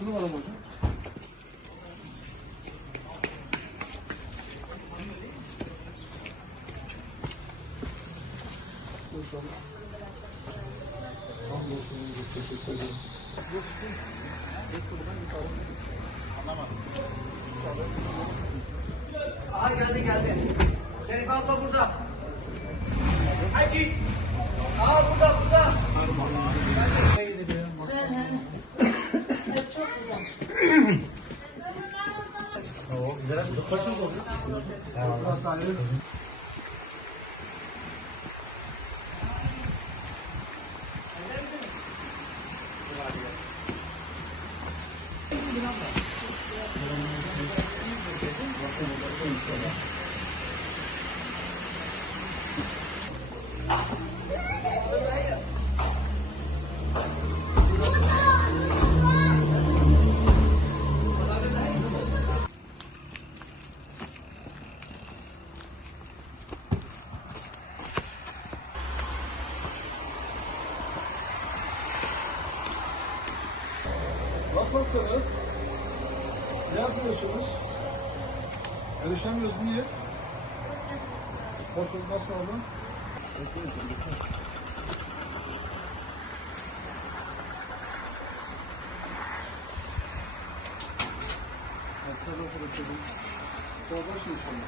Şunu var ama hocam. Teşekkür ederim. Aha geldi. Şerif abla burada. Hadi. Aa burada. Kaç yıl oldu? Burası ayrı. Nasılsınız? Ne yapıyorsunuz? Görüşemiyoruz. Niye? Hoş bulduk. Nasıl oldun? Hatta bırakalım. Sonra şey yapalım.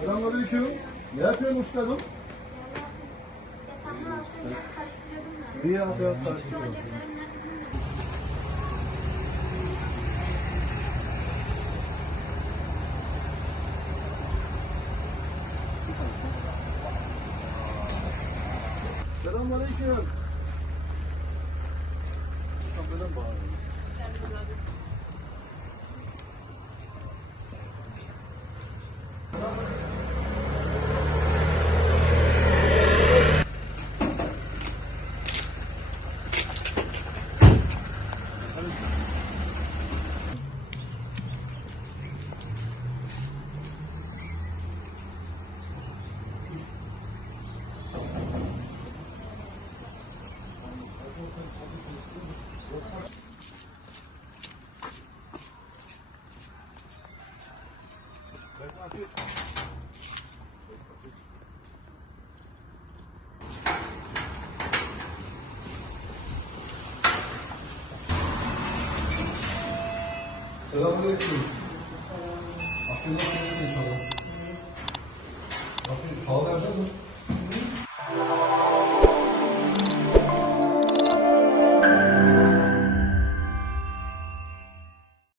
Selamünaleyküm. Ne yapıyorsun ustadım? Yatağımın altını biraz karıştırıyordum da. İyi abi ya. Eski oyuncaklarım nerede bilmiyorum. Selamünaleyküm. Kapıdan bağırıyorum. Selamünaleyküm. Aklınızda olsun inşallah.